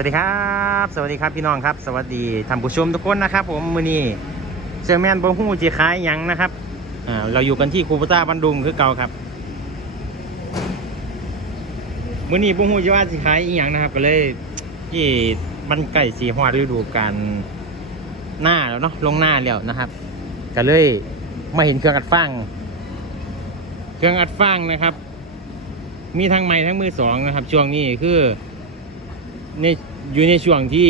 วัสดีครับ สวัสดีครับพี่น้องครับ สวัสดีท่านผู้ชมทุกคนนะครับ ผมมือนี้เซอร์แมนบงฮู้จีขายยังนะครับอ่าเราอยู่กันที่คูปต้าบันดุงคือเก่าครับมือนี้บงฮู้จีว่าจีขายอีหยังนะครับ ก็เลยที่มันใกล้สีฮอดฤดูกาลหน้าแล้วเนาะลงหน้าแล้วนะครับก็เลยมาเห็นเครื่องอัดฟางเครื่องอัดฟางนะครับ มีทั้งไม้ทั้งมือสองนะครับ ช่วงนี้คือใน อยู่ในช่วงที่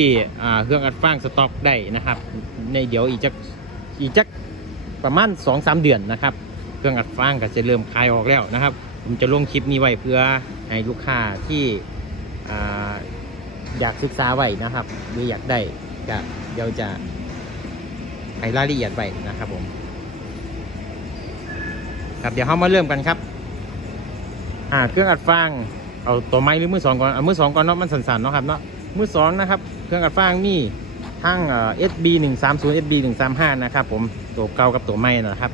เครื่องอัดฟางสต็อกได้นะครับ ในเดี๋ยวอีกจักอีกจักประมาณสองสามเดือนนะครับ เครื่องอัดฟางก็จะเริ่มคลายออกแล้วนะครับ ผมจะลงคลิปนี้ไว้เพื่อให้ลูกค้าที่อ่อยากศึกษาไว้นะครับ หรืออยากได้ก็เดี๋ยวจะให้รายละเอียดไว้นะครับผมครับเดี๋ยวเรามาเริ่มกันครับอ่าเครื่องอัดฟางเอาตัวไม้หรือมือสองก่อนเอามือสองก่อนเนาะมันสันๆเนาะครับเนาะ มือสองนะครับ เครื่องอัดฟางมีทั้งเอ่อ SB 1 3 0 SB 1 3 5นะครับผมตัวเก่ากับตัวใหม่นะครับ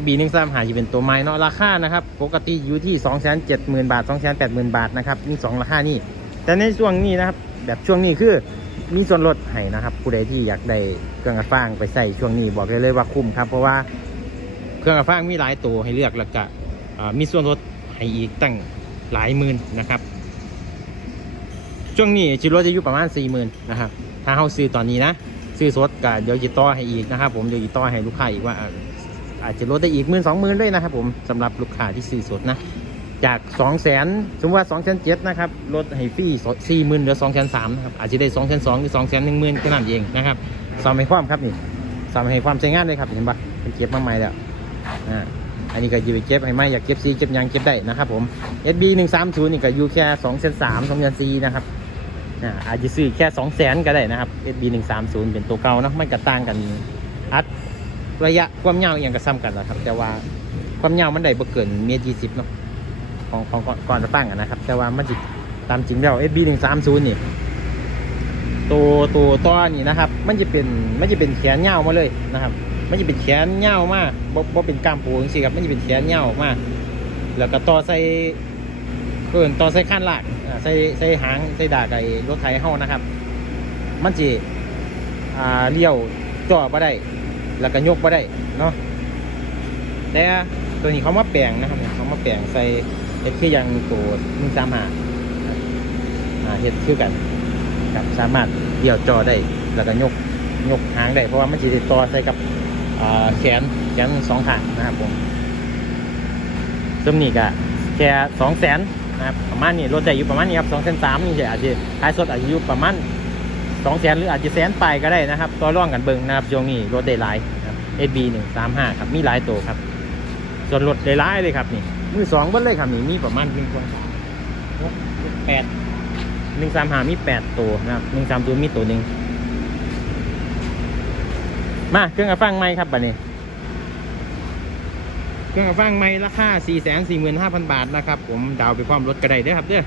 SB 1 3 5จะเป็นตัวใหม่เนาะราคานะครับปกติอยู่ที่2 7 0 0 0 0บาท2 8 0 0 0 0บาทนะครับนี่สองราคานี่แต่ในช่วงนี้นะครับแบบช่วงนี้คือมีส่วนลดให้นะครับผู้ใดที่อยากได้เครื่องอัดฟางไปใส่ช่วงนี้บอกได้เลยว่าคุ้มครับเพราะว่าเครื่องอัดฟางมีหลายตัวให้เลือกแล้วก็มีส่วนลดให้อีกตั้งหลายหมื่นนะครับ ช่วงนี้จิโร่จะอยู่ประมาณ4ี่หมื่นนะครับถ้าเขาซื้อตอนนี้นะซื้อสดก็เดี๋ยวจะต่อให้อีกนะครับผมเดี๋ยวจะต่อให้ลูกค้าอีกว่า อาจจะลดได้อีกหมื่นสองหมื่นด้วยนะครับผมสำหรับลูกค้าที่ซื้อสดนะจาก2องแสนสมมติว่า2องแสนเจ็ดนะครับลดให้ฟรีสี่หมื่นเหลือสองแสนสามนะครับอาจจะได้สองแสนสองหรือสองแสนหนึ่งหมื่นแค่นั้นเองนะครับสามให้ความครับนี่สามให้ความใช้งานเลยครับเห็นปะเป็นเก็บมาใหม่แล้วอ่าอันนี้ก็ยูเก็บให้ไหมอยากเก็บซีเก็บยังเก็บได้นะครับผม SB 1 3 0นี่ก็อยู่แค่2เซน3 2เซน4นะครับ อ่าอาจจะซื้อแค่2แสนก็ได้นะครับ SB 1 3 0เป็นตัวเก่าเนาะมันก็ต่างกันอัดระยะความยาวอย่างก็ซ้ำกันนะครับ แต่ว่าความยาวมันได้บ่เกินเมตรยี่สิบเนาะของของก่อนก่อนจะตั้งอะนะครับ แต่ว่ามันจิตามจริงแล้ว SB 1 3 0นี่ตัวตัวต้อนี่นะครับ มันจะเป็นมันจะเป็นแขนยาวมาเลยนะครับ มันจะเป็นแขนเงามากบ่บ่เป็นกล้ามปูจริงๆครับมันจะเป็นแขนเงามากแล้วก็ต่อใส่ เกินต่อใส่ข้านลากใส่ใส่หางใส่ดากไอ้รถไถเฮานะครับ มันจะอ่าเลี้ยวจ่อบ่ได้ แล้วก็ยกบ่ได้เนาะแต่ตัวนี้เขามาแปลงนะครับเขามาแปลงใส่เฮ็ดคือยังตัวมึงสามหาอ่าเฮ็ดคือกันครับสามารถเลี้ยวจ่อได้แล้วก็ยกยกหางได้เพราะว่ามันจะติดต่อใส่กับอ่าแขนแขนสองข้างนะครับผมซึ่งนี่ก็แค่สองแสน นะครับประมาณนี้รถใจอยู่ประมาณนี้ครับสองแสนสามนี่จะอาจจะท้ายสดอาจจะอยู่ประมาณสองแสนหรืออาจจะแสนปลายก็ได้นะครับตัวร่องกันเบิ่งนะครับช่วงนี้รถได้หลายครับ SB หนึ่งสามห้าครับมีหลายตัวครับ ส่วนรถได้หลายเลยครับนี่มือสองเบิ้ลเลยครับนี่มีประมาณหนึ่งคนแปดหนึ่งสามห้ามีแปดตัวนะครับหนึ่งสามตัวมีตัวหนึ่งมาเครื่องกระฟังไหมครับบัดนี้ เครื่องกระฟังไม้ราคา 4 4 5 0 0 0 บาทนะครับ ผมดาวไปความรถก็ได้เด้อครับเด้อ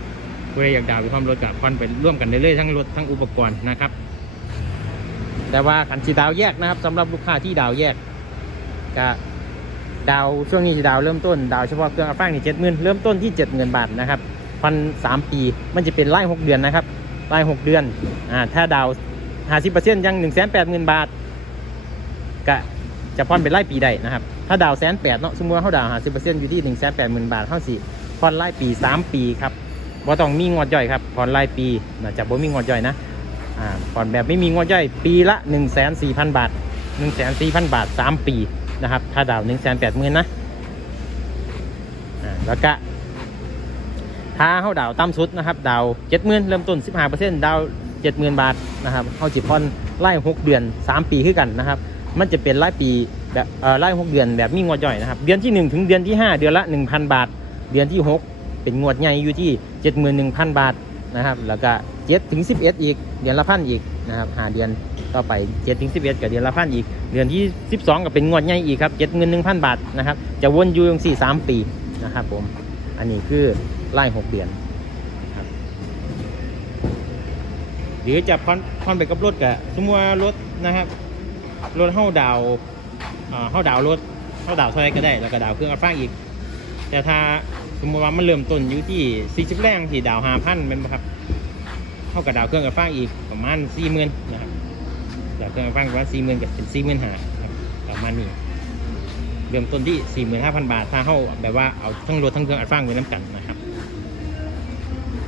เพื่ออยากดาวไปความรถกับคอนไปร่วมกันได้เลยทั้งรถทั้งอุปกรณ์นะครับ แต่ว่าขันสีดาวแยกนะครับสำหรับลูกค้าที่ดาวแยกก็ดาวช่วงนี้ดาวเริ่มต้น ดาวเฉพาะเครื่องกระฟังนี่เจ็ดหมื่นเริ่มต้นที่เจ็ดเงินบาทนะครับพันสามปีมันจะเป็นไล่หกเดือนนะครับไล่หกเดือนอ่าถ้าดาวห้าสิบเปอร์เซ็นต์ยังหนึ่งแสนแปดหมื่นบาทก็ จะผ่อนเป็นรายปีได้นะครับ ถ้าดาวแสนแปดเนาะสมมติว่าเขาดาวหาสิบเปอร์เซ็นต์อยู่ที่หนึ่งแสนแปดหมื่นบาทเท่าสี่ผ่อนรายปีสามปีครับบ่ต้องมีงวดย่อยครับผ่อนรายปีนะจะบ่มีงวดย่อยนะอ่าผ่อนแบบไม่มีงวดย่อยปีละหนึ่งแสนสี่พันบาทหนึ่งแสนสี่พันบาทสามปีนะครับ ถ้าดาวหนึ่งแสนแปดหมื่นนะอ่าแล้วก็ถ้าเขาดาวต่ำสุดนะครับ ดาวเจ็ดหมื่นเริ่มต้นสิบห้าเปอร์เซ็นต์ดาวเจ็ดหมื่นบาทนะครับเขาจิผ่อนไล่หกเดือนสามปีขึ้นกันนะครับ มันจะเป็นรายปีแบบเอ่อรายหกเดือนแบบมีงวดย่อยนะครับ เดือนที่ 1 ถึงเดือนที่ 5 เดือนละ 1,000 บาท เดือนที่ 6 เป็นงวดใหญ่อยู่ที่ 71,000 บาทนะครับ แล้วก็7ถึง11 อีก เดือนละพันอีกนะครับหาเดือนต่อไป7ถึง11กับเดือนละพันอีก เดือนที่ 12 ก็เป็นงวดใหญ่อีกครับ71,000 บาทนะครับ จะวนอยู่อย่างสี่สามปีนะครับผม อันนี้คือรายหกเดือนครับหรือจะผ่อนผ่อนไปกับรถกับสมมติว่ารถนะครับ รถเฮ้าดาวอ่าเฮ้าดาวรถเฮ้าดาวเท่าไรก็ได้ แล้วก็ดาวเครื่องอัดฟังอีก แต่ถ้าสมมติว่ามันเริ่มต้นอยู่ที่40แรงที่ดาว5,000เป็นปะครับเท่ากับดาวเครื่องอัดฟางอีกประมาณสี่หมื่นนะครับดาวเครื่องอัดฟางประมาณสี่หมื่นกับเป็นสี่หมื่นห้าประมาณนี้เริ่มต้นที่สี่หมื่นห้าพันบาท ถ้าเข้าแบบว่าเอาทั้งรถทั้งเครื่องอัดฟางไว้น้ำกันนะครับ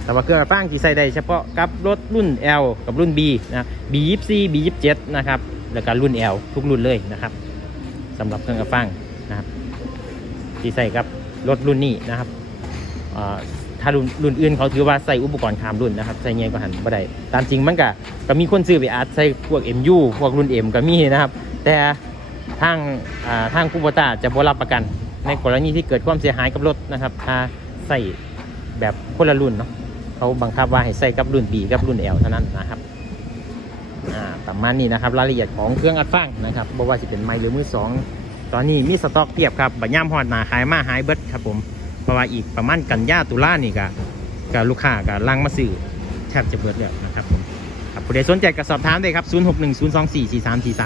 แต่ว่าเครื่องอัดฟางที่ใส่ได้เฉพาะกับรถรุ่น L กับรุ่น B นะ B 2 4 B 2 7 นะครับแล้วก็รุ่น L ทุกรุ่นเลยนะครับสำหรับเครื่องอัดฟางนะครับที่ใส่กับรถรุ่นนี้นะครับถ้ารุ่นรุ่นอื่นเขาถือว่าใส่อุปกรณ์ขามรุ่นนะครับใส่เงี้ยก็หันบ่ได้ตามจริงมันก็ก็มีคนซื้อไปอาร์ตใส่พวก MU พวกรุ่น M ก็มีนะครับ แต่ทางทางคูโบตาจะบ่รับประกัน ในกรณีที่เกิดความเสียหายกับรถนะครับ ถ้าใส่แบบคนละรุ่นเนาะเขาบังคับว่าให้ใส่กับรุ่น B กับรุ่น L เท่านั้นนะครับ ประมาณนี้นะครับรายละเอียดของเครื่องอัดฟังนะครับบอกว่าจะเป็นไม้หรือมือสองตอนนี้มีสต็อกเพียบครับบัญย่ามฮอดหนาขายมาหายเบิดครับผมเพราะว่าอีกประมาณกันยาตุลานี่ก็กับลูกค้ากับลังมาซื้อแทบจะเบิดแล้วนะครับผมครับผู้ใดสนใจก็สอบถามได้ครับ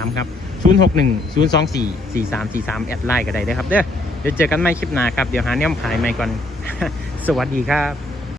0610244343 ครับ 0610244343 แอดไลน์ก็ได้เลยครับเด้อเดี๋ยวเจอกันใหม่คลิปหน้าครับ เดี๋ยวหาแนวขายใหม่ก่อน สวัสดีครับ